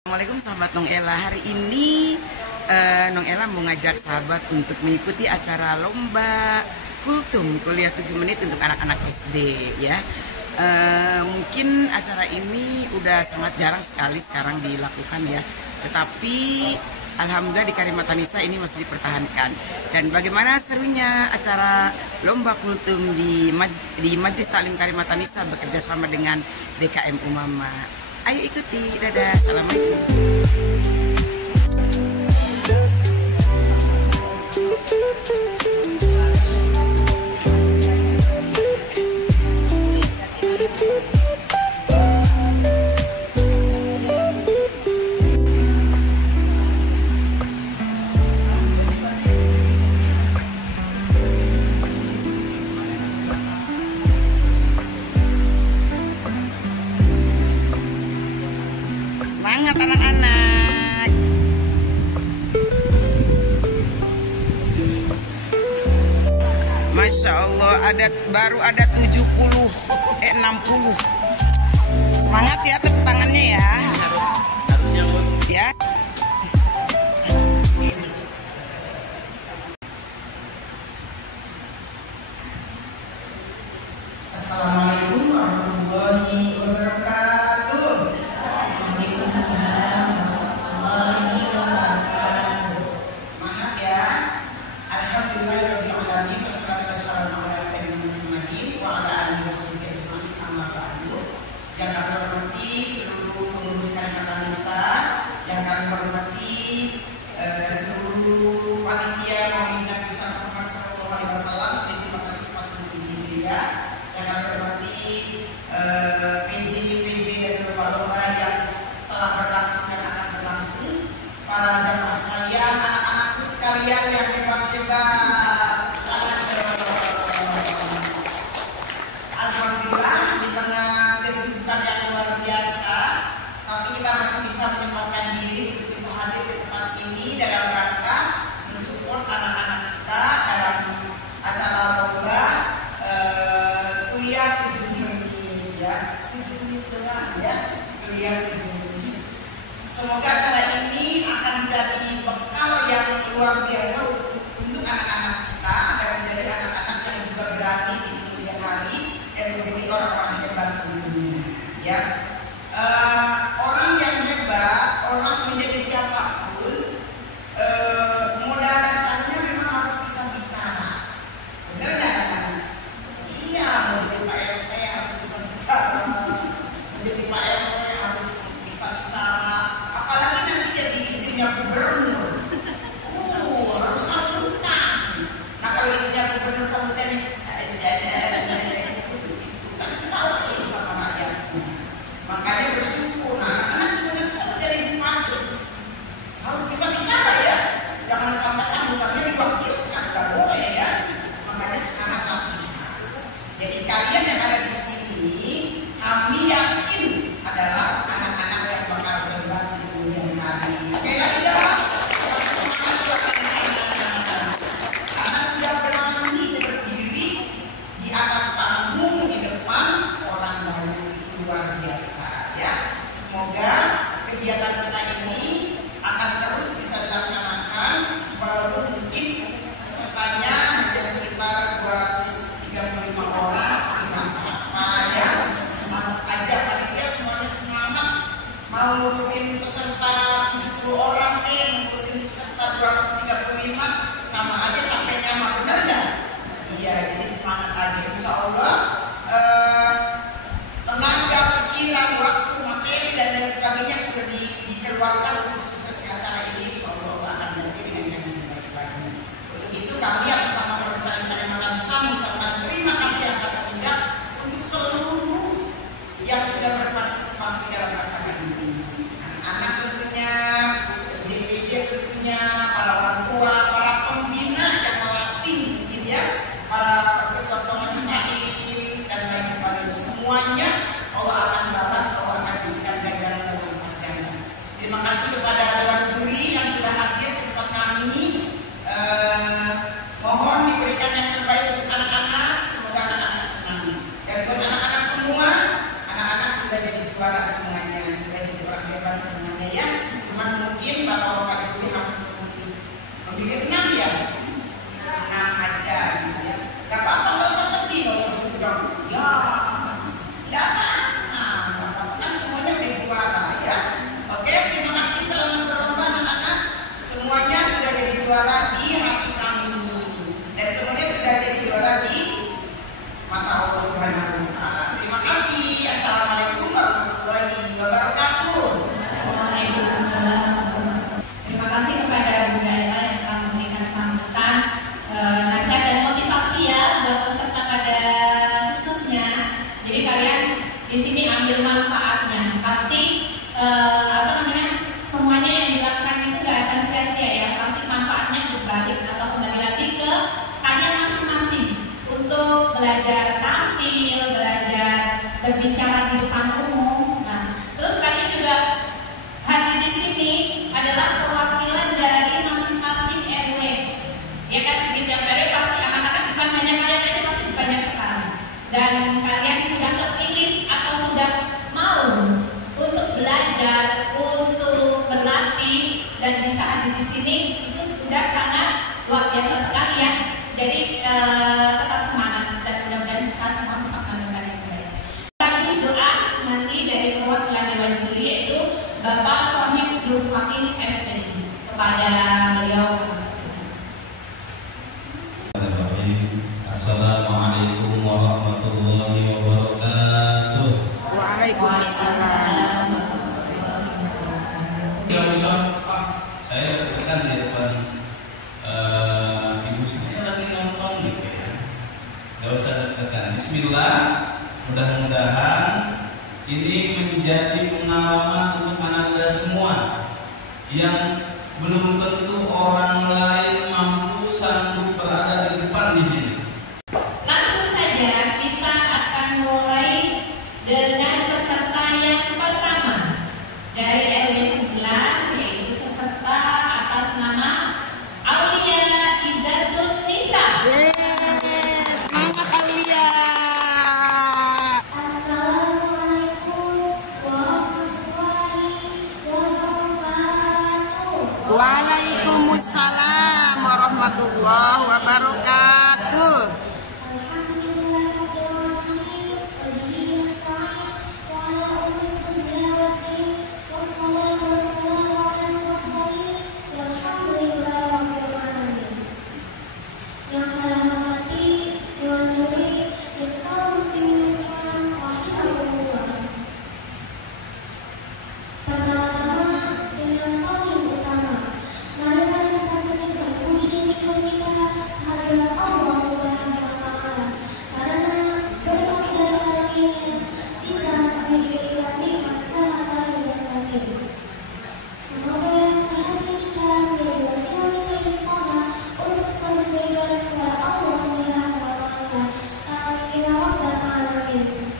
Assalamualaikum sahabat Nong Ella. Hari ini Nong Ella mau ngajak sahabat untuk mengikuti acara lomba kultum kuliah 7 menit untuk anak-anak SD ya. Mungkin acara ini udah sangat jarang sekali sekarang dilakukan ya. Tetapi alhamdulillah di Karimatanisa ini masih dipertahankan. Dan bagaimana serunya acara lomba kultum di Majelis Taklim Karimatanisa bekerja sama dengan DKM Umama. Ayo ikuti, dadah, assalamualaikum. Semangat anak-anak. Masya Allah, baru ada 60. Semangat ya, tepuk tangannya ya. Ya. Assalamualaikum warahmatullahi wabarakatuh. Semangat ya. Alhamdulillahirobbilalamin. Wassalatu wassalamu ala sayyidina Muhammadin wa ala alihi washabihi ajmain. Amma ba'du. Yang kami hormati seluruh pengurus Karimatanisa, yang kami hormati seluruh panitia Maulid Nabi Muhammad SAW 1440 Hijriah, yang kami hormati PJ dan lomba-lomba yang telah berlangsung dan akan berlangsung, para jamaah sekalian, anak-anakku sekalian yang hebat-hebat. Alhamdulillah di tengah kesibukan yang luar biasa, tapi kita masih bisa menyempatkan diri untuk bisa hadir di tempat ini dalam rangka mensupport anak-anak kita dalam acara lomba kuliah 7 menit ya. 7 menit doang ya, kuliah 7 menit. Semoga acara ini akan menjadi bekal yang luar biasa untuk anak-anak kita, agar menjadi anak-anak yang juga berani di kemudian hari dan menjadi orang-orang hebat di dunia. Ya, orang yang hebat, orang menjadi siapapun, modal dasarnya memang harus bisa bicara. Benar nggak kan? Iya, mau jadi Pak RT harus bisa bicara, menjadi Pak RW harus bisa bicara. Apalagi nanti jadi istrinya gubernur, harus sambutan. Nah kalau istrinya gubernur sambutan, kan ketawain sama rakyatnya. Makanya bersyukur. Nah anak-anak juga kita menjadi bupati harus bisa bicara ya. Jangan sampai sambutannya diwakilkan, nggak boleh ya. Makanya sekarang latihan. Jadi kalian yang ada di sini, kami yakin adalah anak-anak yang bakal hebat di kemudian hari. Oke lagi dah. Karena sudah berani berdiri di atas panggung di depan orang banyak, itu luar biasa ya. Semoga kegiatan kita ini akan terus bisa dilaksanakan walaupun mungkin pesertanya hanya sekitar 235 orang. Nggak apa-apa ya, semangat aja, panitia semuanya semangat. Mau ngurusin peserta 70 orang nih, ngurusin peserta 235, sama aja capeknya mah, bener nggak? Iya, jadi semangat aja. Insya Allah tenaga, pikiran, waktu, materi dan lain sebagainya yang sudah dikeluarkan untuk suksesnya acara ini, insya Allah akan menjadi dengan yang lebih baik lagi. Untuk itu kami atas nama Polres Karimatanisa mengucapkan terima kasih yang tak terhingga untuk seluruh yang sudah berpartisipasi dalam acara ini. Anak-anak tentunya, PJ tentunya, para orang tua, para pembina yang melatih mungkin ya, para ketua majelis taklim dan lain sebagainya, semuanya Allah akan balas, Allah akan berikan ganjaran dan lipat ganda. Terima kasih kepada dewan juri yang sudah hadir di tempat kami. Mohon diberikan yang terbaik untuk anak-anak. Semoga anak-anak senang. Dan buat anak-anak semua, anak-anak sudah jadi juara semuanya, sudah jadi orang hebat semuanya ya. mungkin Bapak Juli harus memilih 6 ya, 6 aja gitu ya. Gak apa-apa, gak usah sedih, gak usah sedih. Ya, gak apa-apa, kan semuanya udah juara ya. Oke, terima kasih, selamat berlomba anak-anak. Semuanya sudah jadi juara di hati kami, dan semuanya sudah jadi juara di mata Allah Subhanahu wa Ta'ala. Terima kasih. Assalamualaikum warahmatullahi wabarakatuh. Terima kasih kepada Bunda Ella yang telah memberikan sambutan, nasihat dan motivasi ya buat peserta pada khususnya. Jadi kalian di sini ambil manfaatnya. Pasti semuanya yang dilakukan itu gak akan sia-sia ya. Pasti manfaatnya berbalik atau kembali lagi ke kalian masing-masing untuk belajar tampil, belajar berbicara di depan umum. Nah, terus kalian juga hadir di sini adalah perwakilan dari masing-masing RW. Ya kan, di tiap RW pasti anak-anak bukan hanya kalian aja, pasti banyak sekali. Dan kalian sudah terpilih atau sudah mau untuk belajar, untuk berlatih dan bisa hadir di sini, itu sudah sangat luar biasa sekali ya. Jadi tetap semangat dan mudah-mudahan bisa semua bisa melakukan yang baik. Lanjut doa nanti dari perwakilan Dewan Juri yaitu Bapak Sohib Nur Wakil SPDI kepada beliau. Assalamualaikum warahmatullahi wabarakatuh. Waalaikumsalam. Tidak usah Pak, saya tekan di depan ibu saya lagi nonton gitu ya. Tidak usah tekan. Bismillah. Mudah-mudahan ini menjadi pengalaman untuk anak muda semua yang belum tentu orang lain mampu sanggup berada di depan di sini. Langsung saja kita akan mulai dengan peserta yang pertama dari RW 9, yaitu peserta atas nama Aulia Izzatun Nisa. Semangat Aulia. Assalamualaikum warahmatullahi wabarakatuh. Waalaikumsalam warahmatullahi wabarakatuh. Alhamdulillahirrahmanirrahim. Wabihi nasta'in wa ala umuri dunya waddin. Wassalatu wassalamu ala al-mursalin. Walhamdulillahirabbil alamin. Yang saya hormati Dewan Juri dan kaum muslimin muslimat rahimahumullah. Pertama-tama dengan paling utama, marilah kita berikan puji dan syukur kita kehadirat Allah Subhanahu wa Ta'ala. Karena berkat dari hadiratnya kita masih diberikan nikmat sangat baik dan baik. Semoga sehat kita menjadi wasilah kita istiqomah untuk terus beribadah kepada Allah Subhanahu wa Ta'ala. Amin ya rabbal alamin.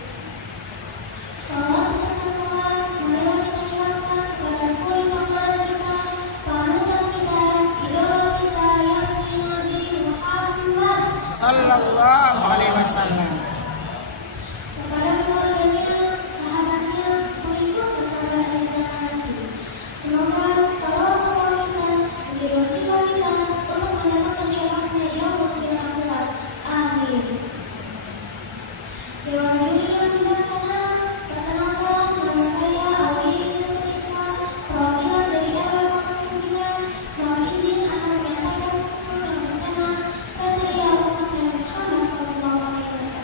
Salam serta salam marilah kita curahkan kepada suri pahlawan kita, panutan kita, idola kita, yakni Nabi Muhammad. Sallallahu alaihi wasallam. Kepada keluarganya, sahabatnya, pengikut kesabaran yang nanti. Semoga salawat-salawat kita menjadi wasilah kita untuk mendapatkan syafaatnya yaumul qiyamah. Amin. Dewan Juri yang bijaksana, perkenalkan nama saya Aulia Izzatun Nisa, perwakilan dari RW 09. Mohon izin akan menyampaikan tutur yang bertema kriteria umatnya Muhammad SAW.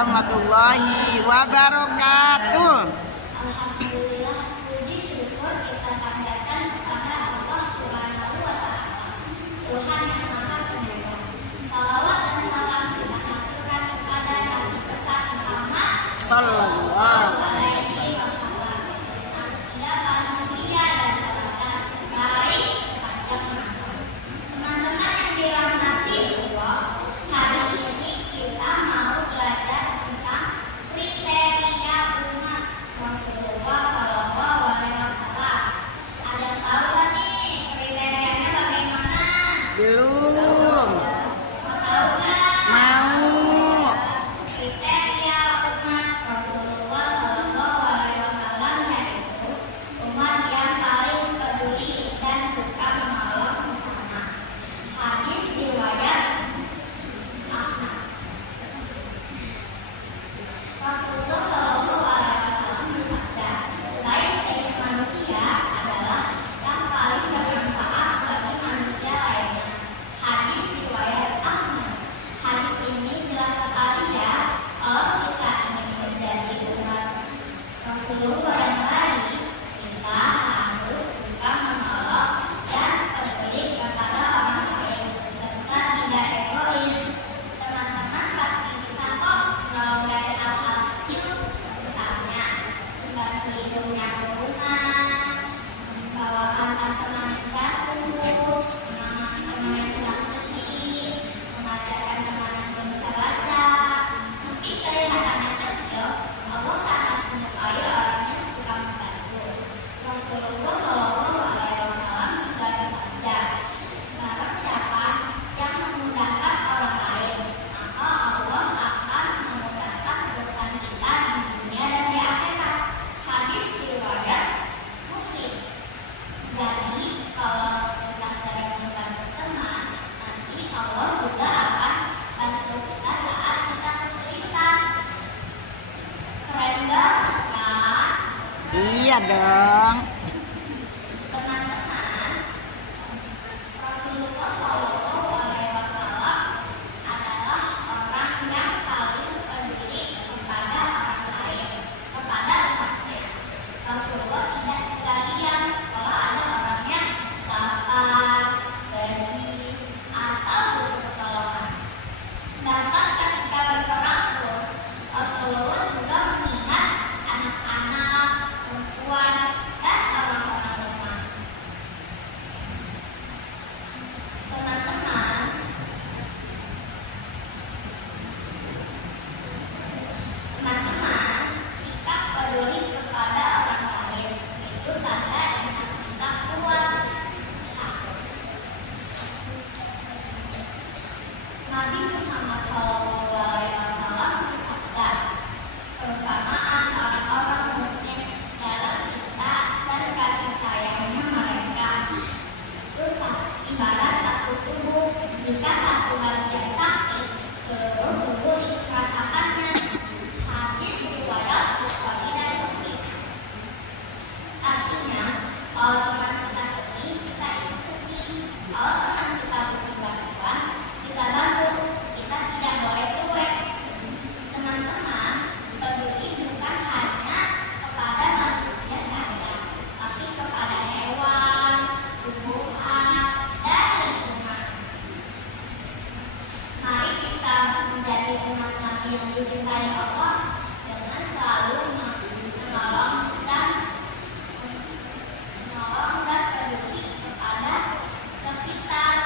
warahmatullahi wabarakatuh. Alhamdulillah, puji syukur kita panjatkan kepada Allah Subhanahu wa Ta'ala, Tuhan yang Maha Penyayang. Salawat dan salam kita haturkan kepada Nabi besar Muhammad Sallallahu alaihi wasallam, manusia paling mulia dan terbaik sepanjang masa. Teman-teman yang dirahmati Allah, hari ini kita mau belajar tentang kriteria umat Rasulullah Sallallahu Alaihi Wasallam. Ada yang tahu kan nih kriterianya bagaimana? belum Mau tahu nggak? mau. Kriteria umat Rasulullah Sallallahu Alaihi Wasallam yaitu umat yang paling peduli dan suka menolong sesama. Hadis riwayat Ahmad. Rasulullah Sallallahu Alaihi Wasallam bersabda, sebaik-baik manusia adalah yang paling bermanfaat bagi manusia lainnya. Hadis riwayat Ahmad. Hadis ini jelas sekali ya, kalau kita ingin menjadi umat Rasulullah yang baik, kita harus suka menolong dan peduli kepada orang lain, serta tidak egois. Teman-teman pasti bisa kok menolong dari hal-hal kecil, misalnya membantu hidupnya rumah, membawakan tas teman yang jatuh, menemani teman yang sedang sedih, mengajarkan teman yang belum bisa baca. Mungkin kelihatannya kecil, Allah sangat menyukai orang yang suka membantu. Rasulullah Shallallahu Alaihi Wasallam juga bersabda, barang siapa yang memudahkan orang lain, maka Allah akan memudahkan urusan kita di dunia dan di akhirat. Hadis riwayat Muslim. Jadi kalau kita sering membantu teman, nanti Allah juga akan bantu kita saat kita kesulitan. Keren banget kan? Iya dong. Teman-teman, Rasulullah Shallallahu Alaihi Wasallam adalah orang yang paling peduli kepada orang lain, kepada umatnya. Rasulullah tidak kebagian kalau ada orang yang lapar, sedih, atau butuh pertolongan. Bahkan ketika berperang pun, Rasulullah juga mengingat anak-anak, perempuan, dan orang-orang lemah. Teman-teman, sikap peduli kepada orang lain itu tanda iman kita kuat. Nabi Muhammad SAW bersabda, keutamaan orang-orang mukmin dalam cinta dan kasih sayangnya mereka itu ibarat satu tubuh. Jika satu bagian sakit, seluruh tubuh ikut merasakannya. Hadis riwayat Bukhari dan Muslim. Artinya, kalau teman kita sedih, kita ikut sedih. Kalau teman kita butuh bantuan, kita bantu. Kita tidak boleh cuek. Teman-teman, peduli bukan hanya kepada manusia saja, tapi kepada hewan, tumbuhan, dan lingkungan. Mari kita menjadi umat Nabi yang dicintai Allah dengan selalu menolong dan peduli kepada sekitar.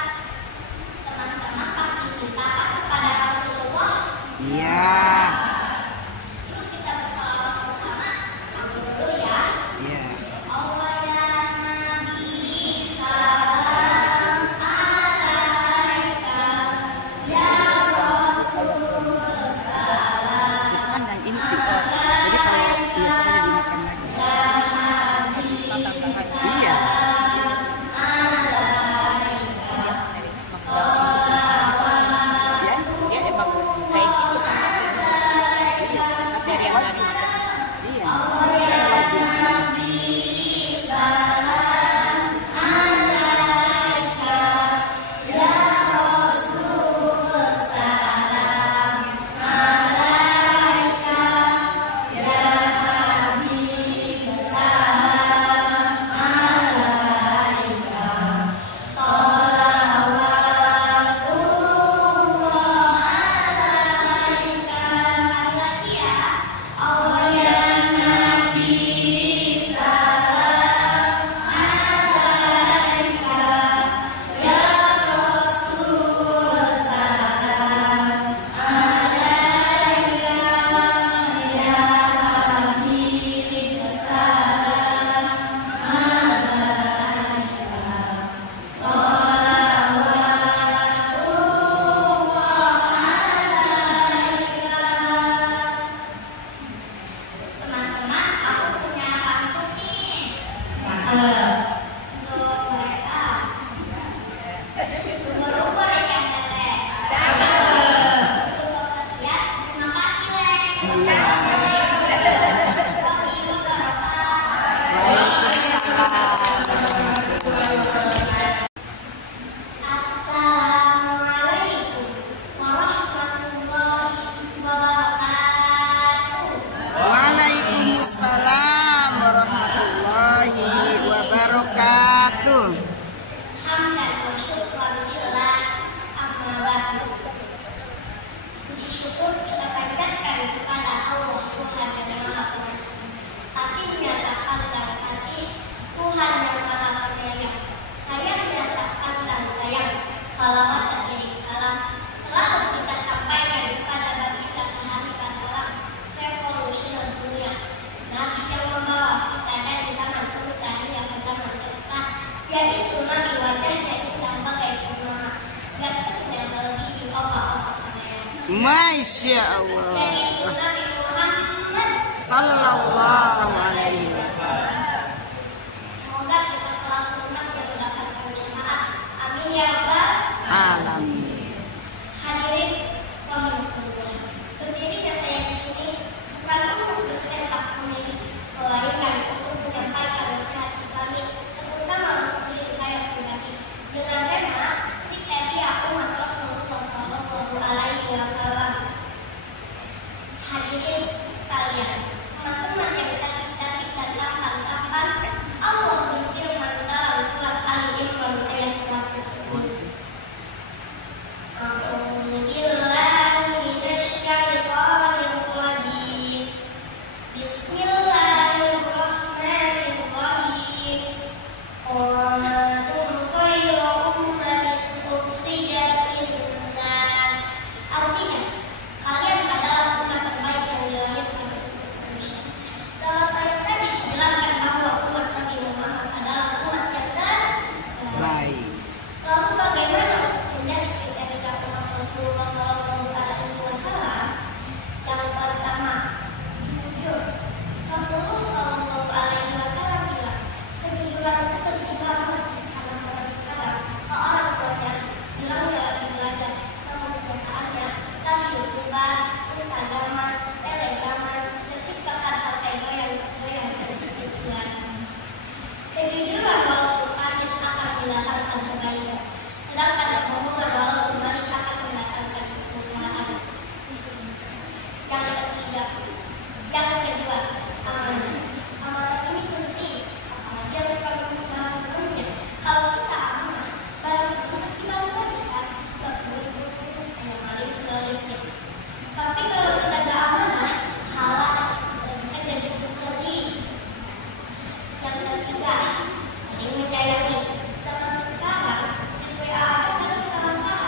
hamdan wa syukran lillah, amma ba'du. Puji syukur kita panjatkan kepada Allah Tuhan yang Maha Pengasih. Kasihnya tak pandang kasih, Tuhan yang Maha Penyayang. Sayangnya tak pandang sayang, salawat terkirim salam selalu kita sampaikan kepada baginda kehanifan alam, revolusioner dunia, Nabi yang membawa kita dari zaman purba hingga ke zaman pesta, yaitu Nabi wajahnya indah bagai purnama, gantengnya melebihi opa-opa pangeran. Masya Allah. Yaitu Nabi Muhammad Sallallahu alaihi wasallam. Semoga kita selalu umatnya mendapatkan syafaat. Amin ya rabbal Alamin. hadirin pemirsa. Berdirinya saya di sini bukan untuk bersentak memilih, melainkan untuk menyampaikan nasihat Islami, terutama untuk diri saya pribadi, dengan tema kriteria umat Rasulullah Shallallahu Alaihi Wasallam. Hadirin sekalian, teman-teman yang cantik-cantik dan tampan-tampan, Allah berfirman dalam surat Ali Imran ayat 110. A'udzu billahi minasy syaithanir rajim. Bismillahirrahmanirrahim. Kuntum khayra ummatin ukhrijat lin-nas. Artinya, kalian adalah umat terbaik yang dilahirkan untuk manusia. Dalam ayat tadi dijelaskan bahwa umat Nabi Muhammad adalah umat yang terbaik. Baik. Lalu bagaimana menjadi kriteria umat Rasulullah Shallallahu Alaihi Wasallam? Yang pertama, jujur. Rasulullah Shallallahu Alaihi Wasallam bilang, kejujuran itu penting banget karena orang sekarang ke orang tuanya bilang lagi belajar, namun kenyataannya lagi YouTuber, Instagraman, Telegraman, detik bahkan sampai goyang-goyang dan kecil-kecilan. Kejujuran walaupun pahit akan mendatangkan kebaikan, sedangkan kebohongan walaupun manis akan mendatangkan kesusahan. Yang kedua, amanah. Amanah ini penting, apalagi yang suka menggunakannya. Kalau kita amanah, barang itu pasti bakal bisa hanya maling sebaliknya. Tapi kalau kita tidak amanah, halal bisa jadi misteri. Yang ketiga, saling menyayangi. Zaman sekarang, chat WA aja kadang salah paham.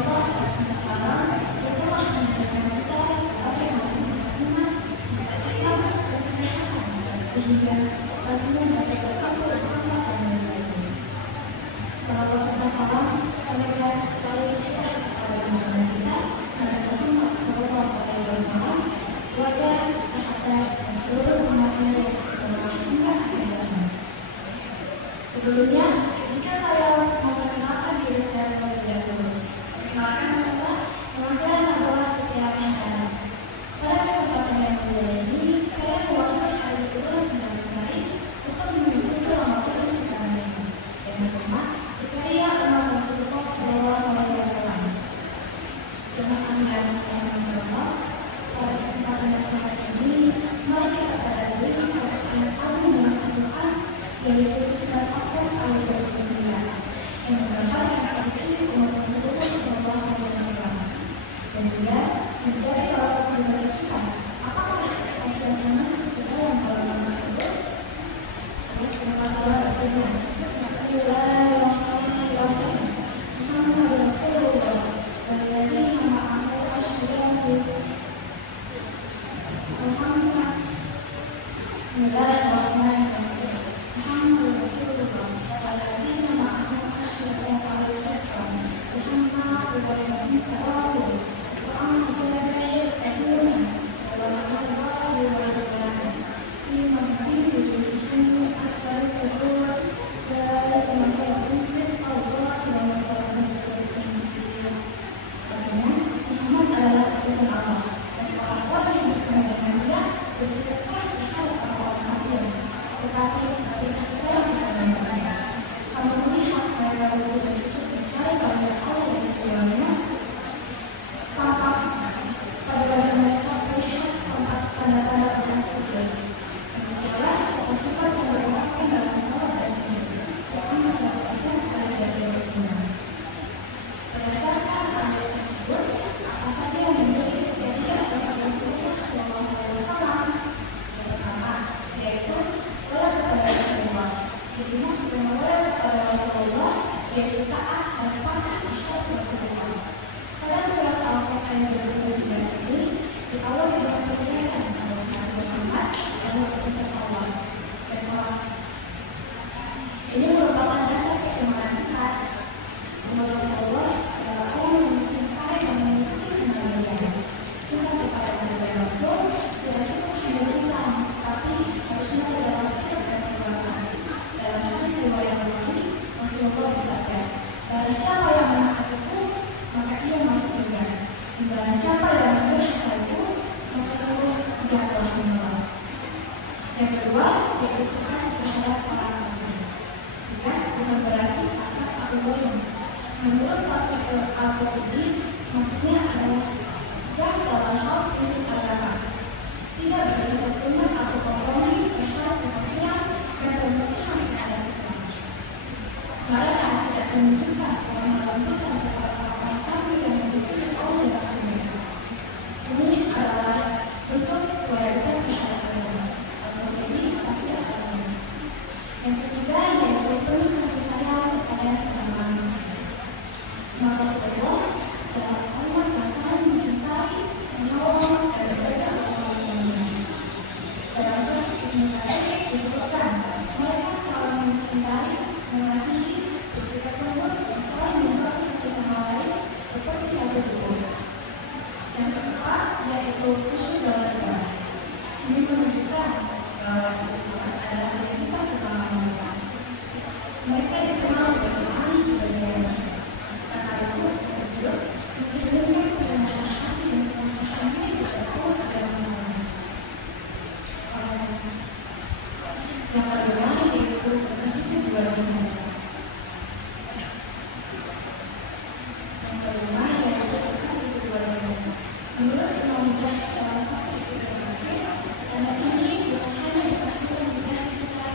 Allah atas kesempatan yang telah memberikan kita berbagai macam kenikmatan, Islam dan kesehatan, sehingga kita semua dapat berkumpul bersama dan berbagi. Salawat serta salam semoga selalu diucapkan kepada junjungan kita Nabi Muhammad SAW, keluarga, sahabat, dan seluruh umatnya yang setelah hingga akhir zaman. Sebelumnya, jika saya memperkenalkan diri saya terlebih dahulu, perkenalkan saya, nama saya adalah Setiap Mehara. Pada kesempatan yang mulia ini, saya mewakili hari seluruh sedang sehari untuk mengikuti Ramadan sekarang ini. Dengan tema berkarya umat Rasulullah SAW. Jemaah dan teman-teman, pada kesempatan yang sangat ini, mari kita pelajari salah satu yang paling menyenangkan Al-Quran, yaitu surat Al-Qur'an ayat 29 yang menggambarkan kondisi umat Rasulullah SAW dan juga menjadi salah satu dari kita. Apakah kita sudah termasuk ke dalam golongan tersebut? Terus berkata berikutnya, Bismillahirrahmanirrahim. Muhammad Rasulullah walladzina ma'ahu asyhadu Muhammad. Bismillahirrahmanirrahim. Muhammad Rasulullah walladzina ma'ahu asyhadu Muhammad walladzina Menurut Pastor Al-Qurtubi, maksudnya adalah gas dalam hal prinsip agama, tidak bersifat lunak atau kompromi terhadap kepercayaan dan permusuhan terhadap Islam. Mereka tidak menunjukkan bahwa menentukan kepada orang kafir yang memusuhi Allah dan Rasulnya. Ini adalah bentuk loyalitas terhadap agama. Al-Qurtubi pasti agama. Yang ketiga yaitu penuh kasih sayang kepada sesama manusia. Maka Rasulullah adalah umat yang saling mencintai, menolong, dan berbeda bersama lainnya. Dalam proses komunikasi disebutkan mereka saling mencintai, mengasihi, bersikap lembut, dan saling membantu satu sama lain seperti satu tubuh. Yang keempat yaitu khusyuk dalam ibadah. Ini menunjukkan bahwa Tuhan adalah identitas utama mereka. Mereka dikenal sebagai ahli ibadah. Karena itu tersebut mencerminkan kerendahan hati dan kekasihan diri kepada Allah Subhanahu. Yang kedua yaitu bersujud dua dunia. Yang kedua yaitu bersujud dua dunia. Menurut Imam Mujahid dalam pasal 13, karena ini bukan hanya dipastikan secara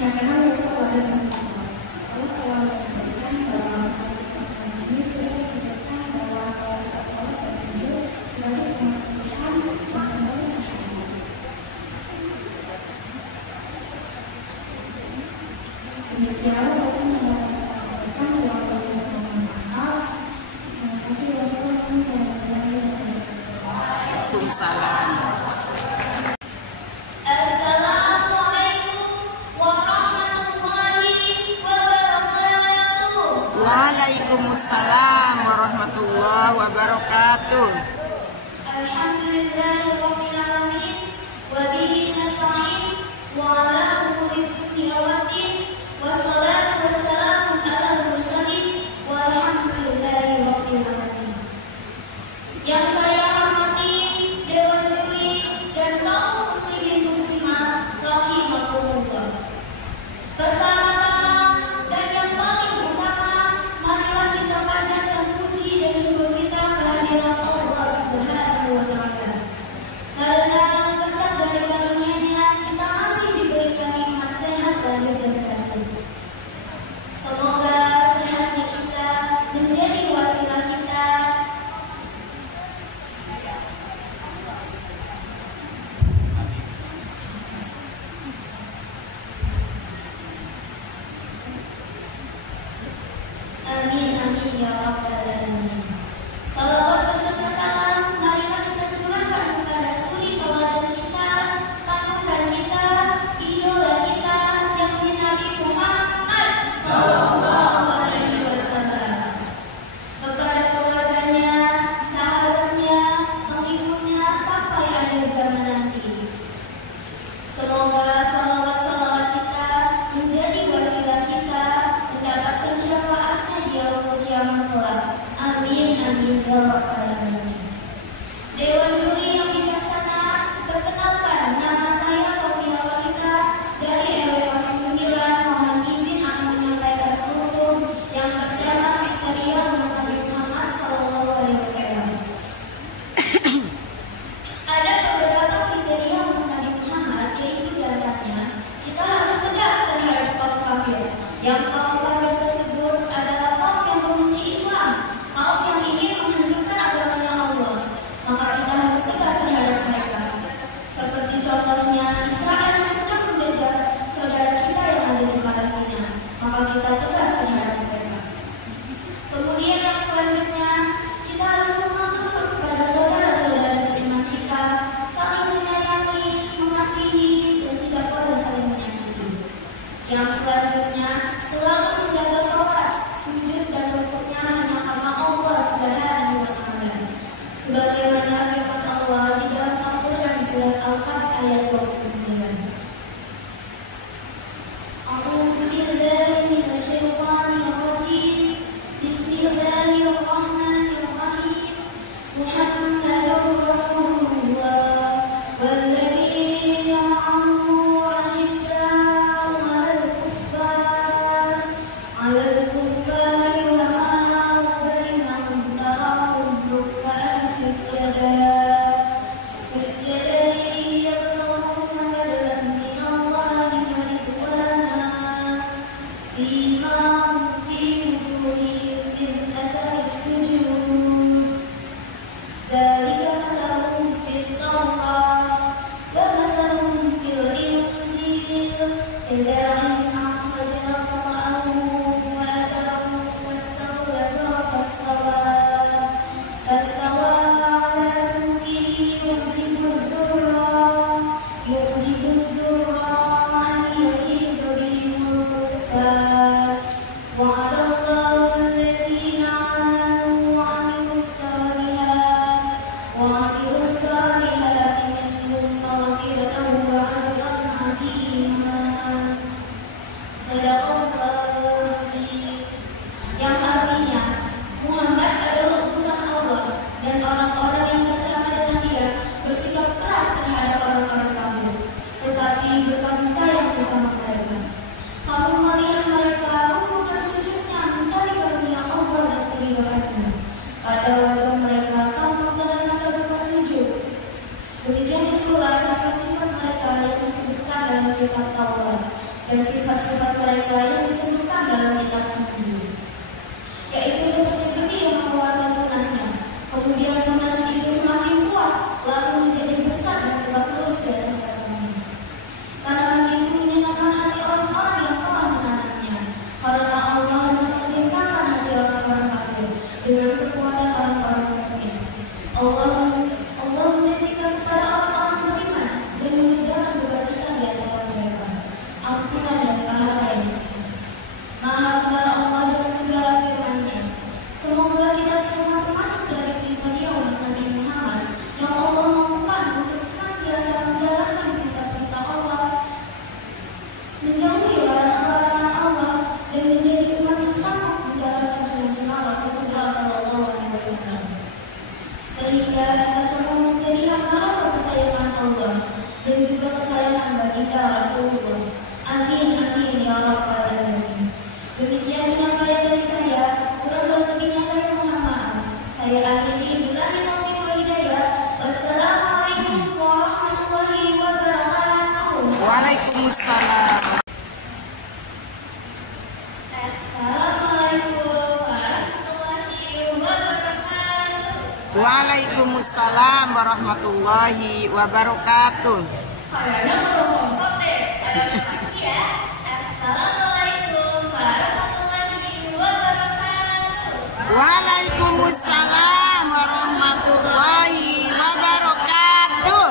Yang karena mereka ada yang kalau mengatakan bahwa ini sudah disebutkan bahwa kalau terlanjur sebagai pengertian sebenarnya masyarakat. Demikian waktu mengatakan bahwa maaf, terima kasih wassalamualaikum warahmatullahi wabarakatuh. Waalaikumsalam. Waalaikumsalam warahmatullahi wabarakatuh. Alhamdulillahirabbil alamin wa bihi nasta'in wa ala umuri dunya waddin wassalatu wassalamu ala mursalin walhamdulillahirabbil alamin. Yang saya hormati Dewan Juri dan kaum muslimin muslimat rahimakumullah. Pertama-tama dan yang paling utama, marilah kita panjatkan puji dan syukur kita kehadiran Allah Subhanahu wa Ta'ala. Karena berkat dari karunia-Nya kita masih diberikan nikmat sehat lahir dan batin. Semoga sehatnya kita menjadi wasilah kita amin amin ya rabbal alamin. Salawat beserta salam marilah kita curahkan kepada suri tauladan kita, panutan kita, idola kita, yang di Nabi Muhammad sallallahu alaihi wasallam. Kepada keluarganya, sahabatnya, pengikutnya sampai akhir zaman nanti. Semoga salawat-salawat kita menjadi wasilah kita mendapatkan syafaatnya di yaumul kiamat kelak. Amin amin ya rabbal alamin. Dewan Juri yang bijaksana, perkenalkan nama saya Sofia Walita dari RW 09. Mohon izin akan menyampaikan kultum yang bertema kriteria Nabi Muhammad sallallahu alaihi wasallam. Ada beberapa kriteria Nabi Muhammad, yaitu diantaranya kita harus tegas terhadap kaum kafir. Yang kaum kafir tersebut adalah kaum yang membenci Islam, kaum yang ingin menghancurkan agamanya Allah. Maka kita harus tegas terhadap mereka. Seperti contohnya Israel yang sedang menjajah saudara kita yang ada di Palestina. Maka kita tegas terhadap mereka. Kemudian yang selanjutnya, kita harus lemah lembut kepada saudara-saudara seiman kita, saling menyayangi, mengasihi, dan tidak boleh saling menyakiti. Yang selanjutnya, selalu menjaga sholat, sujud, dan rukuknya hanya karena Allah Subhanahu wa Ta'ala. Sebagaimana firman Allah di dalam Al-Quran surat Al-Fatih ayat 29. A'udzu billahi minasy syaithanir rajim. Bismillahirrahmanirrahim. Muhammadur Rasulullah walladzina ma'ahu asyidda'u 'alal kuffari rahama'u bainahum tarahum ruk'an sujjadan yabtaghuna fadlan min Allahi wa ridwana simahum fi wujuhihim min athari sujud. Dzalika mathaluhum fit Tawrah wa mathaluhum fil Injil kazar'in akhraja shat'ahu wa azarahu fastawa 'ala suqihi yu'jibu az-zurra'a an yaghiza bihimul kuffar. وعد الله الذين آمنوا وعملوا الصالحات منهم مغفرة وأجرا عظيما. dan sifat-sifat mereka yang disebutkan dalam kitab Injil, yaitu seperti benih yang mengeluarkan tunasnya. Kemudian tunas itu semakin kuat, lalu menjadi besar dan tegak lurus di atas bumi. Tanaman itu menyenangkan hati orang-orang yang telah menanamnya, karena Allah menjengkelkan hati orang-orang kafir dengan kekuatan orang-orang mukmin. Allah menjanjikan kepada orang-orang beriman dan mengerjakan kebajikan di antara mereka, ampunan dan pahala yang besar. Maha benar Allah dengan segala firman-Nya. Semoga kita semua termasuk dari pribadi umat Nabi Muhammad yang Allah mampukan untuk senantiasa menjalankan perintah-perintah Allah, menjauhi larangan-larangan Allah, dan menjadi umat yang sanggup menjalankan sunnah-sunnah Rasulullah SAW, sehingga kita semua menjadi hamba-hamba kesayangan Allah dan juga kesayangan baginda Rasulullah. Amin amin ya rabbal alamin. Demikian penyampaian dari saya. Kurang lebihnya saya mohon maaf. Saya akhiri billahi taufiq wal hidayah. Wassalamualaikum warahmatullahi wabarakatuh. Waalaikumsalam. Assalamualaikum warahmatullahi wabarakatuh. Waalaikumsalam warahmatullahi wabarakatuh. Kayaknya belum kompak deh. Saya lagi ya. Assalamualaikum warahmatullahi wabarakatuh. Waalaikumsalam warahmatullahi wabarakatuh.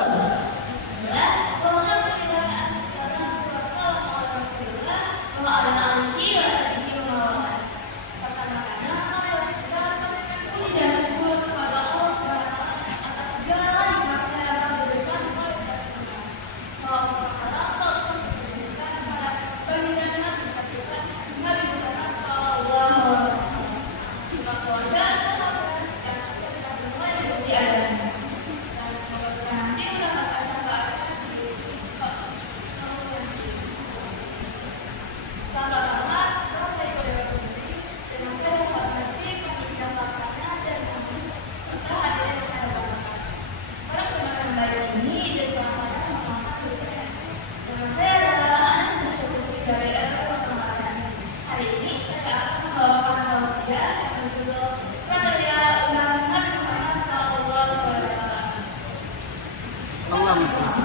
Allahumma sholli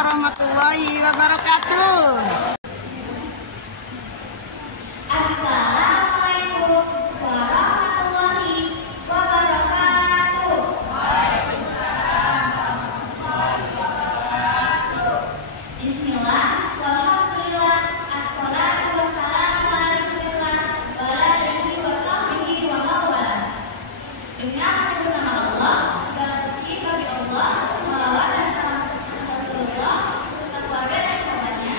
warahmatullahi wabarakatuh. Assalamualaikum warahmatullahi wabarakatuh. Bismillah, walhamdulillah, assalatu wassalamu ala rasulillah wa ala alihi wa sahbihi wa mawala. Dengan menyebut nama Allah, segala puji bagi Allah, salawat dan salam Rasulullah, serta keluarga dan sahabatnya,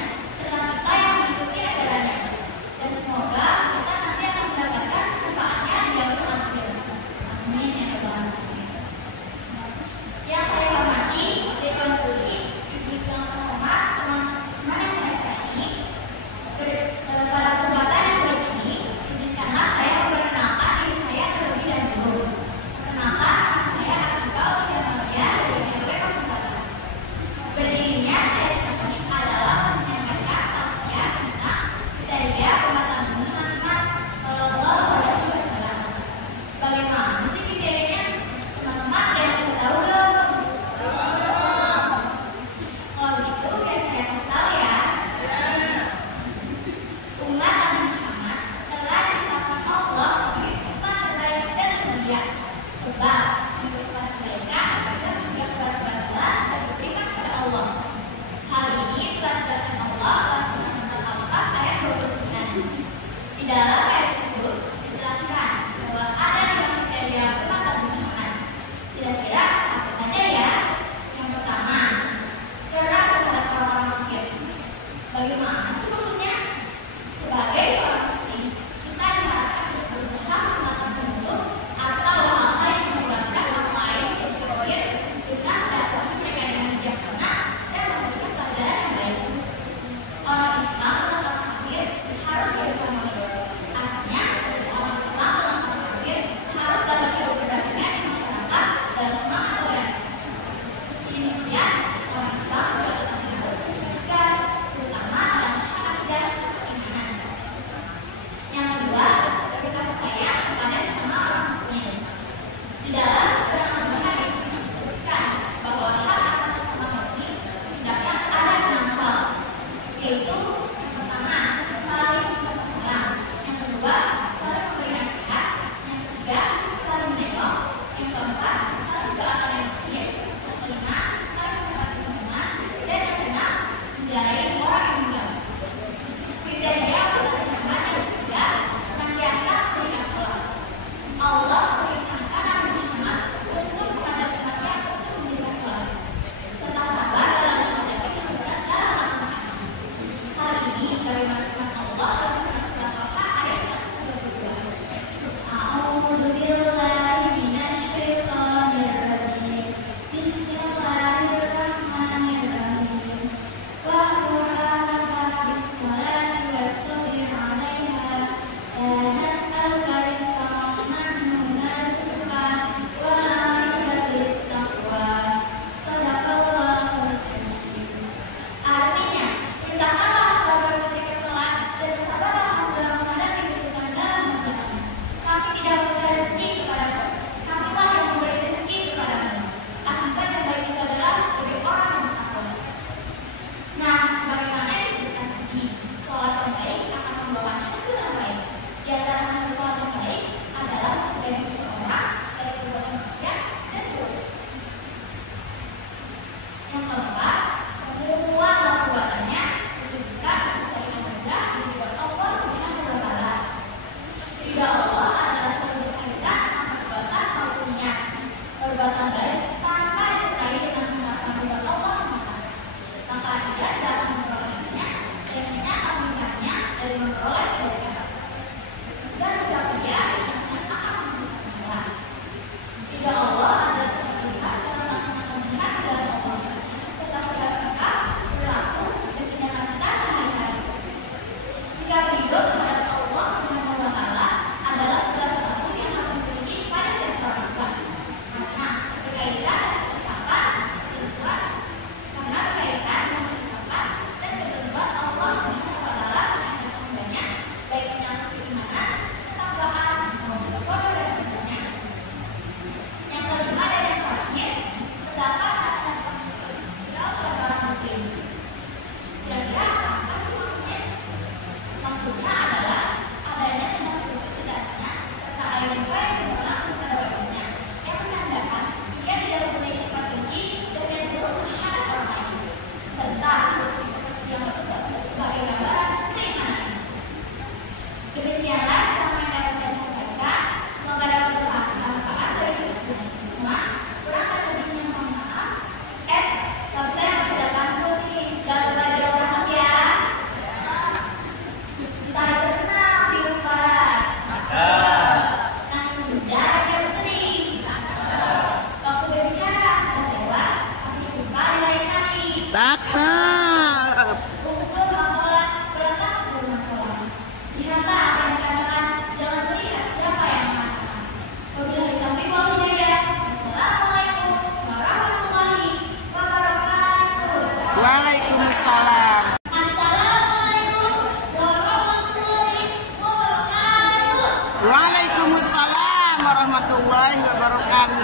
Waalaikumsalam. Assalamualaikum warahmatullahi wabarakatuh. Waalaikumsalam warahmatullahi wabarakatuh.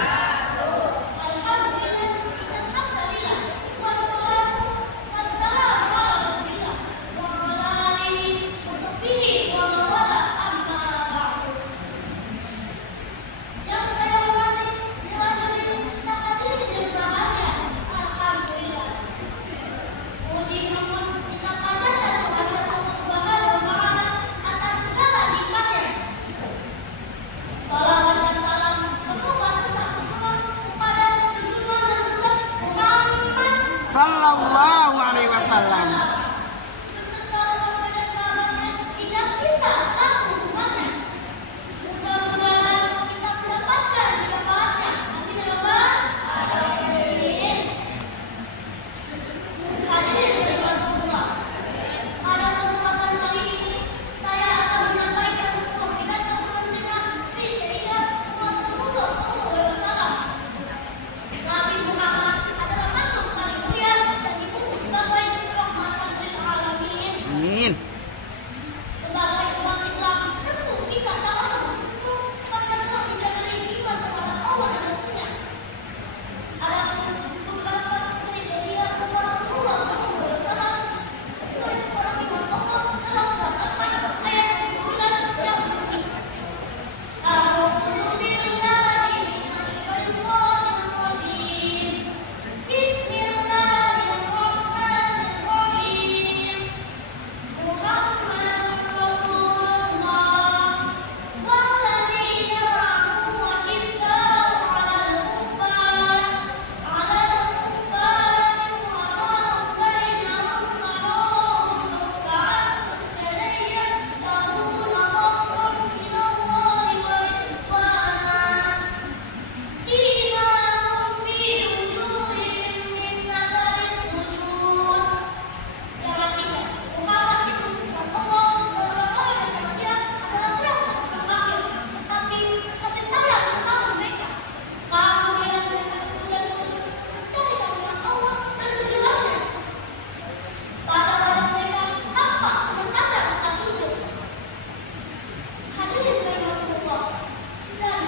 Alhamdulillah, alhamdulillah, wassalatu wassalamu ala rasulillah wa ala alihi wa sahbihi wa man wala, amma ba'du. Yang saya hormati, hadirin serta hadirin yang berbahagia, alhamdulillah. Puji syukur kita panjatkan kehadirat Allah Subhanahu wa taala atas segala nikmatnya. Salawat dan salam semoga tetap tercurah kepada junjungan dan besar Muhammad Sallallahu alaihi wasallam. beserta keluarga dan sahabatnya hingga kita selalu hubungannya. Mudah-mudahan kita mendapatkan syafaatnya. Amin ya rabbal alamin. Hadirin rahimakumullah. Pada kesempatan kali ini saya akan menyampaikan sebuah pidato pengantinan kriteria umat Rasulullah SAW. Nabi Muhammad adalah makhluk paling mulia dan diutus sebagai rahmatan lil alamin. Amin. Sebagai umat Islam, tentu kita sangat beruntung karena telah diberi iman kepada Allah dan Rasul-Nya. Adapun beberapa kriteria umat Rasulullah SAW sesuai dengan firman Allah dalam surat Al-Fatihah ayat 9 yang berbunyi, A'udzu billahi minasyaitonir rajim. Bismillahirrahmanirrahim. Muhammadur Rasulullah walladzina ma'ahu asyidda'u 'alal kuffar ruhamaa'u bainahum tarahum ruk'an sujjadan yabtaghuna fadlan minallahi wa ridwanan simahum fi wujuhihim min asaris sujud. Yang artinya, Muhammad itu utusan Allah, dan orang-orang yang seperti dia adalah orang kafir, tetapi kasih sayang sesama mereka. Kamu melihat mereka duduk dan sujud, mencari kehadiran Allah dan keridhaannya. Pada wajah mereka tampak dengan tanda-tanda sujud. Hadirin rahimakumullah. Dan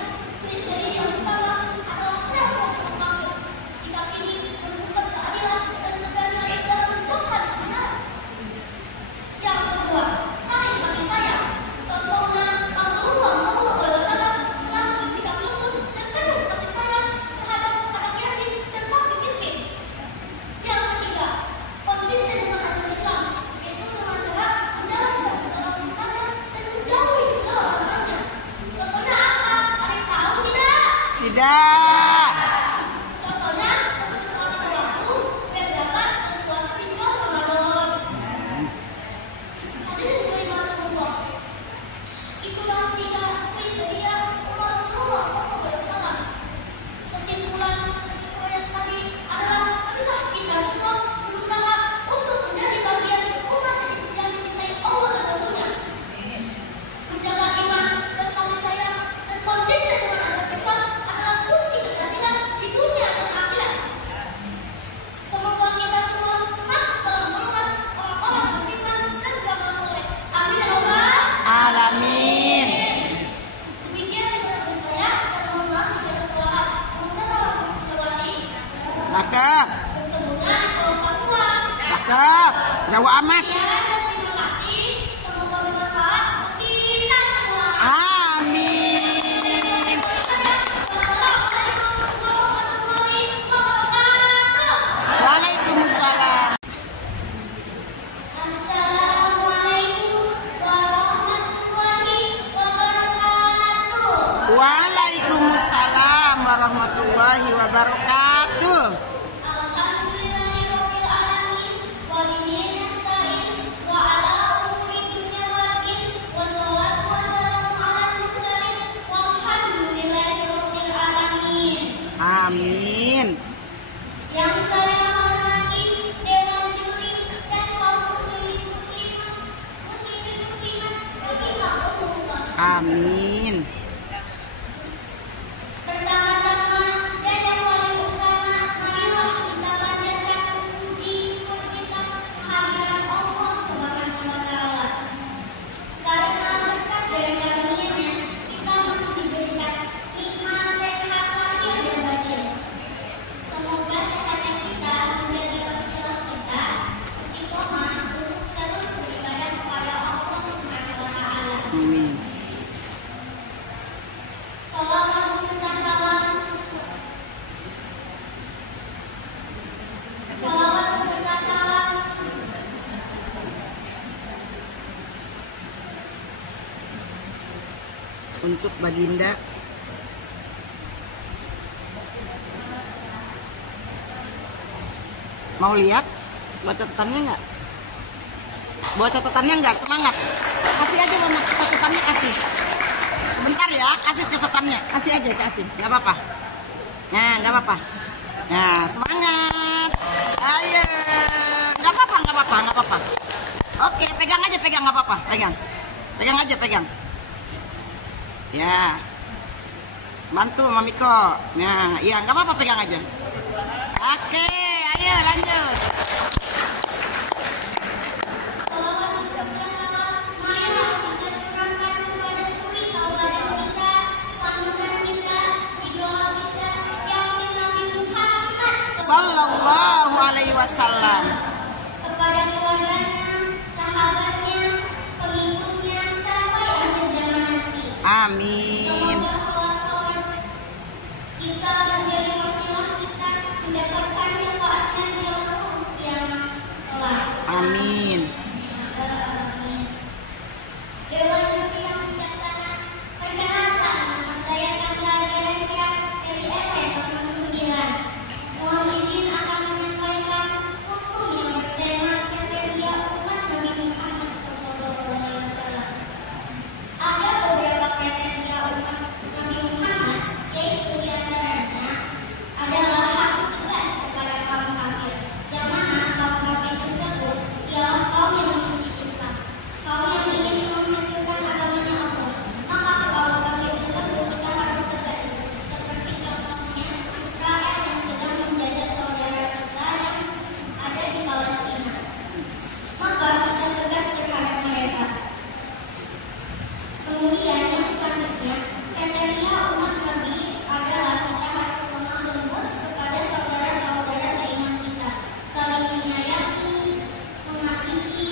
kriteria yang pertama adalah keras dan kafir. Sikap ini menunjukkan keadilan dan kebenaran dalam menentukan kebenaran. Yang kedua, saling kasih sayang. Contohnya, Rasulullah SAW selalu bersikap lembut dan penuh kasih sayang terhadap anak yatim dan fakir miskin. Yang ketiga, konsisten dengan ajaran Islam, yaitu dengan cara menjalankan segala perintahnya dan menjauhi segala larangannya. Contohnya apa? Ada yang tahu tidak? Tidak. Contohnya seperti sholat pada waktu, bayar zakat, dan puasa di bulan Ramadan. Hadirin rahimakumullah. Itulah 3 kriteria umat Rasulullah SAW. Kesimpulan kriteria yang tadi adalah marilah kita semua berusaha untuk menjadi bagian umat yang dicintai Allah dan Rasul-Nya. Menjaga iman dan kasih sayang dan konsisten dengan ajaran Islam adalah kunci keberhasilan di dunia dan akhirat. Semoga kita semua masuk dalam golongan orang-orang yang beriman dan beramal soleh. Amin ya rabbal Alamin. Demikian dari saya, dan mohon maaf jika ada kesalahan. Mohon evaluasi. Cakep. Tentunya di kolom Papua. Cakep. Jawa amat. Sekian dan terima kasih. Semoga bermanfaat untuk kita semua. Amin. Wassalamualaikum warahmatullahi wabarakatuh. Waalaikumsalam. Assalamualaikum warahmatullahi wabarakatuh. Waalaikumsalam warahmatullahi wabarakatuh. Alhamdulillahirabbil alamin wa bihi nasta'in wa ala umuri dunya waddin wassalatu wassalamu ala mursalin walhamdulillahirabbil alamin. Amin. Yang saya hormati Dewan Juri dan kaum muslimin muslimat rahimahumullah. Amin. Pertama-tama dan yang paling utama, marilah kita panjatkan puji, untuk Baginda. Mau lihat? Buat catatannya nggak? Buat catatannya nggak? Semangat. Kasih aja Mama, catatannya kasih. Sebentar ya, kasih catatannya. Kasih aja, kasih. Nggak apa-apa. Nah, nggak apa-apa. Nah, semangat. Ayo. Nggak apa-apa, nggak apa-apa, nggak apa-apa. Oke, pegang aja, pegang, nggak apa-apa. Pegang. Pegang aja, pegang. Ya. Bantu Mamiko. Nah, iya, nggak apa-apa, pegang aja. Oke, ayo lanjut. Sallallahu alaihi wasallam. Kepada keluarganya, sahabatnya, pengikutnya sampai akhir zaman nanti. Amin. Semoga salawat kita menjadi wasilah kita mendapatkan syafaatnya di Allah kiamat kelak. Amin. Dewan Juri yang bijaksana, perkenalkan nama saya Kanda Geresia dari RW 09. Mohon izin akan menyampaikan kultum yang bertema kriteria umat Nabi Muhammad SAW. Ada beberapa kriteria umat Nabi Muhammad, yaitu diantaranya adalah hak tegas kepada kaum kafir, yang mana kaum kafir tersebut ialah kaum yang membenci Islam, kaum yang ingin menghancurkan agamanya Allah. Maka kaum kafir tersebut bisa harus tegas, seperti contohnya Israel yang sedang menjajah saudara kita yang ada di Palestina. Maka kita tegas terhadap mereka. Kemudian yang selanjutnya, kriteria umat Nabi adalah kita harus lemah lembut kepada saudara-saudara seiman kita, saling menyayangi, mengasihi,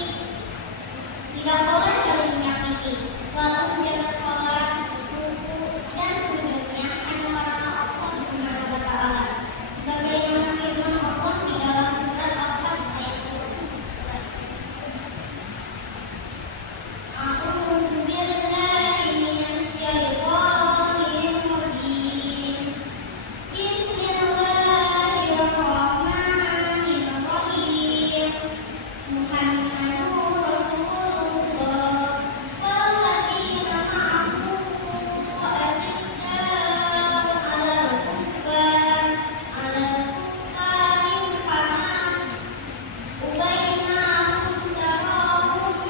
tidak boleh saling menyakiti, selalu menjaga sholat, ruku, dan sujudnya hanya karena Allah Subhanahu wa Ta'ala. Sebagaimana firman Allah di dalam surat Al-Hajj ayat 20. A'udzu billahi minasyaitonir rajim. Bismillahirrahmanirrahim. Muhammadur Rasulullah walladzina ma'ahu asyidda'u 'alal kuffari ruhamah bainahum tarahum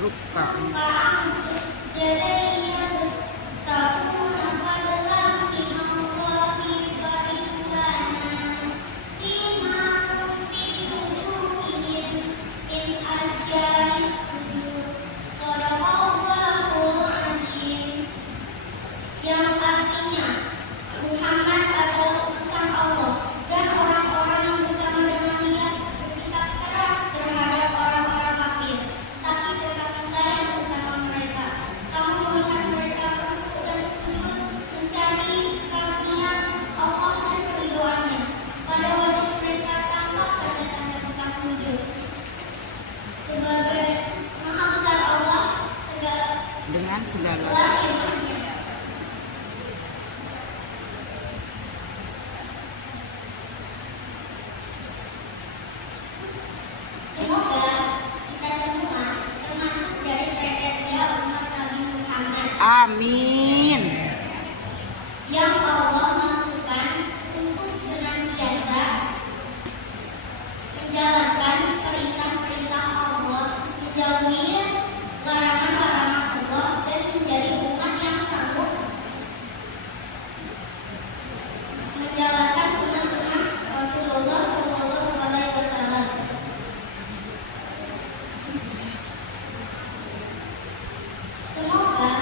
Luka. ruk'an sujjadan yabtaguna fadlan minallahi wa ridwanan simahum fi wujuhihim min asyaris sujud. Shadaqallahul azim. Yang artinya Muhammad adalah utusan Allah dan orang-orang yang bersama dengan dia bersikap keras terhadap orang-orang kafir, tapi berkasih sayang bersama mereka. Kamu melihat mereka berrukuk dan sujud mencari karunia Allah dan keridhoannya. Pada wajah mereka tampak tanda-tanda bekas sujud. Sebagai Maha Besar Allah Dengan segala. segala firman-Nya. Semoga kita semua termasuk dari kriteria umat Nabi Muhammad Amin. yang Allah masukkan untuk senantiasa menjalankan perintah-perintah Allah, menjauhi larangan-larangan Allah, dan menjadi umat yang sanggup menjalankan sunnah-sunnah Rasulullah SAW. Semoga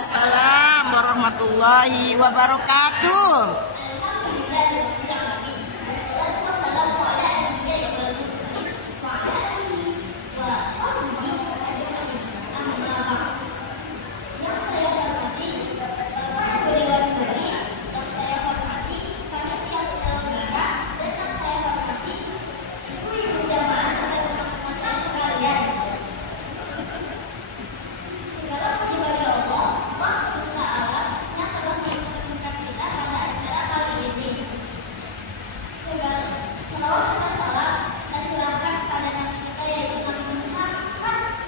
Waalaikumsalam warahmatullahi wabarakatuh.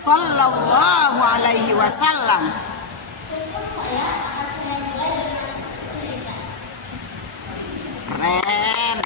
Sallallahu alaihi wasallam. Keren.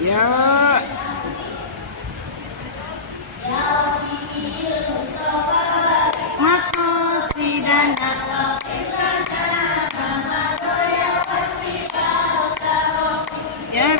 Ya. Makusidana. Ya.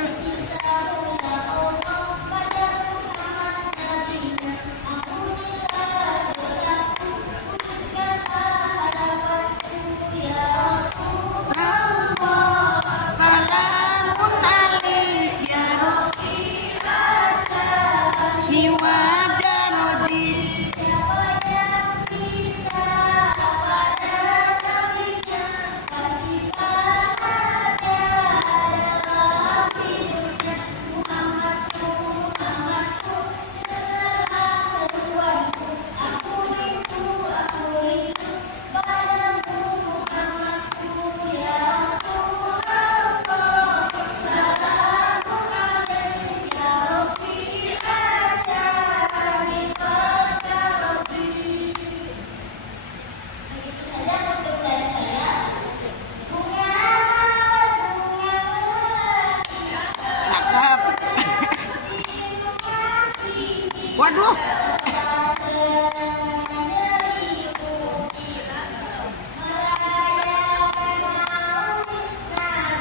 Waduh.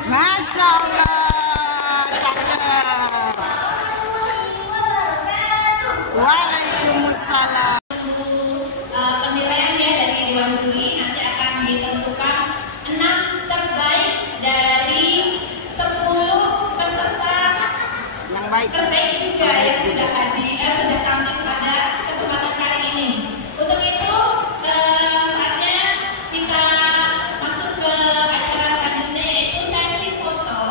Masya Allah, cakep. Waalaikumsalam. Penilaian ya dari Dewan Juri nanti akan ditentukan 6 terbaik dari 10 peserta yang baik terbaik juga yang sudah hadir, sudah tampil pada kesempatan kali ini. Untuk itu saatnya kita masuk ke acara selanjutnya, yaitu sesi foto.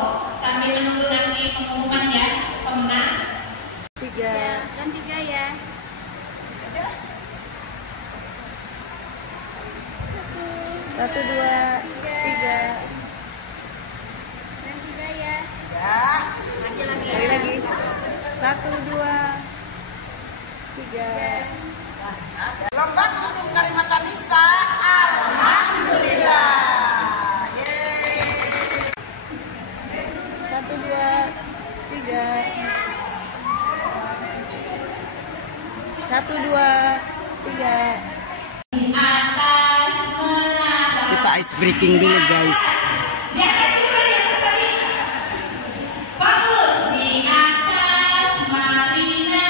1, 2, 3. Lagi. 1, 2, 3. Lomba untuk Karimata Nisa. Alhamdulillah. Yeay. 1, 2, 3. 1, 2, 3. Di atas menara. Kita ice breaking dulu guys. Di atas dulu, di atas tadi. Bagus. Di atas Marina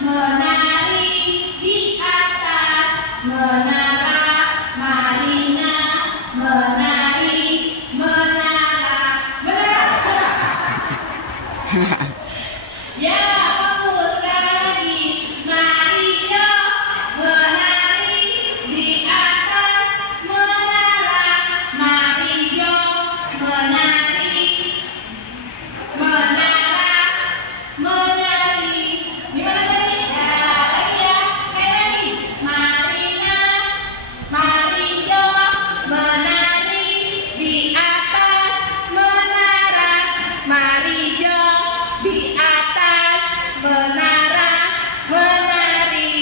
menari. Di atas menara Marina menari. Menara. Ya, bagus. Sekali lagi. Marijo menari di atas menara. Marijo menari. Menara menari. Gimana tadi? Ya, lagi ya. Sekali lagi. Marina, Marijo menari di atas menara. Marijo di atas menara menari.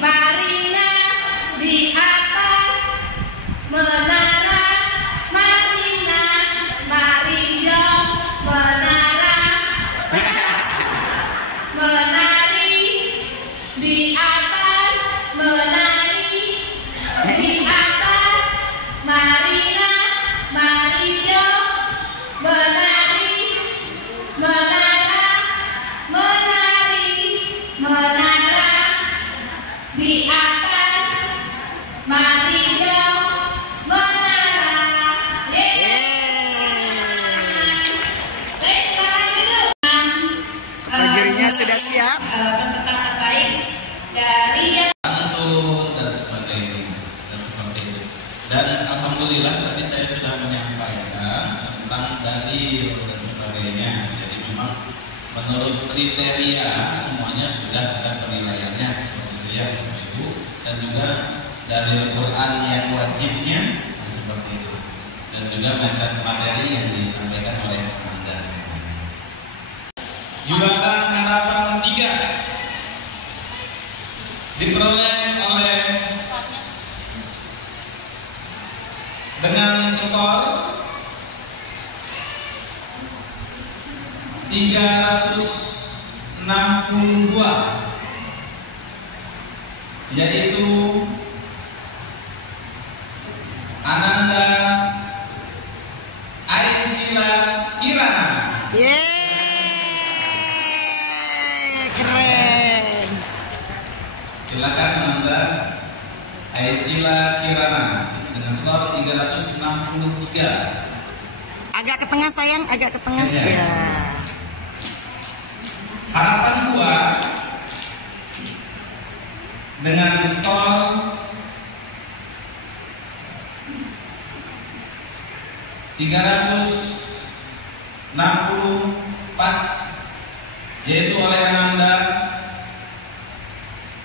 Marina di atas menara. Marina, Marijo menara. Menari di atas menari. Di atas Marina, Marijo menari. Menara menari. Menara di atas Marijo menara. Baik, silakan duduk. Jurinya sudah siap. Peserta terbaik dari Pantun dan sebagainya dan seperti itu. Dan alhamdulillah tadi saya sudah menyampaikan tentang dalil dan sebagainya. Jadi memang menurut kriteria semuanya sudah ada penilaiannya seperti itu ya Bapak Ibu. Dan juga dalil Quran yang wajibnya seperti itu. Dan juga materi yang disampaikan oleh Anda semuanya. Juara harapan 3 diperoleh oleh dengan skor 362, yaitu Ananda Aisyla Kirana. Yeay, keren. Silakan Ananda Aisyla Kirana dengan skor 363. Agak ke tengah sayang, agak ke tengah. Iya. Ya. Harapan 2 dengan skor 364, yaitu oleh Ananda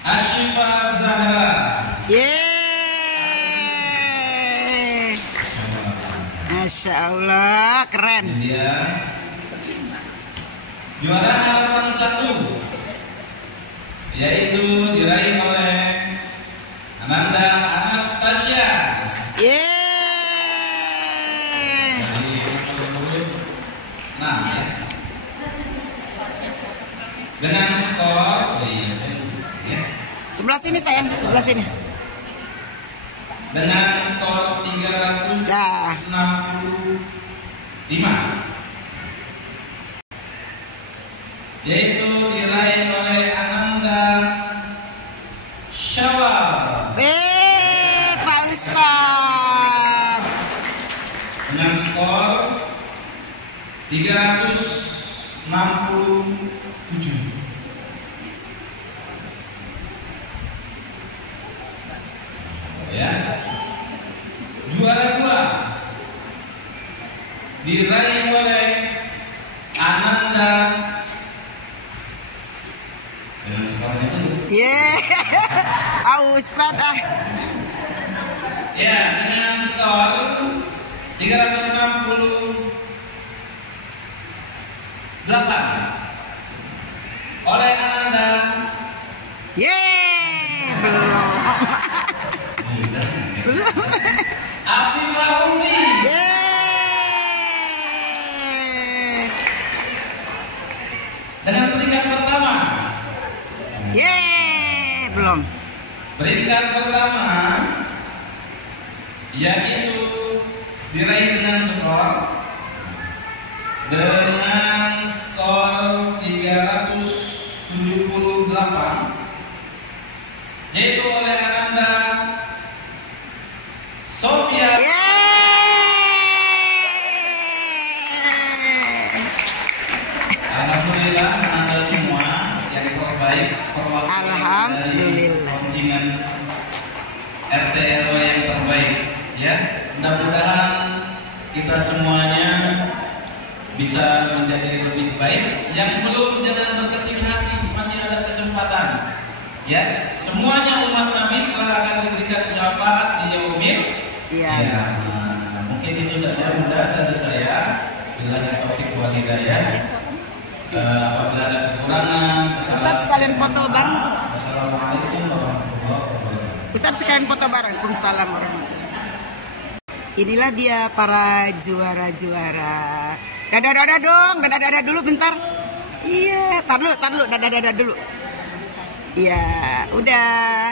Ashifa Zahra. Yeay. Masya Allah, keren. Ini dia juara harapan 1, yaitu diraih oleh Ananda Anastasia. Yeay. Nah, ya. Dengan skor, ya. Sebelah sini sayang, sebelah sini. Dengan skor 365, yaitu diraih oleh Ananda Syawal Pak Ustaz. dengan skor 367. Ya. Juara 2 diraih oleh Ananda dengan skornya dulu. Yeay. Ustaz ah. Ya, dengan skor skor 368 oleh Ananda. Yeay, belum. Afifah Umi. Yeay. Dengan peringkat pertama. Yeay, belum. Peringkat pertama yaitu diraih dengan skor 378 yaitu oleh Ananda Sofia. Alhamdulillah Ananda semua yang terbaik perwakilan dari kontingen RT RW yang terbaik ya. Mudah-mudahan kita semuanya bisa menjadi lebih baik. Yang belum jangan berkecil hati, masih ada kesempatan ya. Semuanya umat Nabi telah akan diberikan syafaat di yaumil. Iya. Ya, mungkin itu saja mudah dari saya. Billahi taufik wal hidayah. Apabila ada kekurangan, Ustaz sekalian foto bareng. Assalamualaikum warahmatullahi wabarakatuh. Ustaz sekalian foto bareng. Waalaikumsalam warahmatullahi. Inilah dia para juara-juara. Dadah-dadah dong, dadah-dadah dulu bentar. Iya, tar dulu, dadah-dadah dulu. Iya, udah.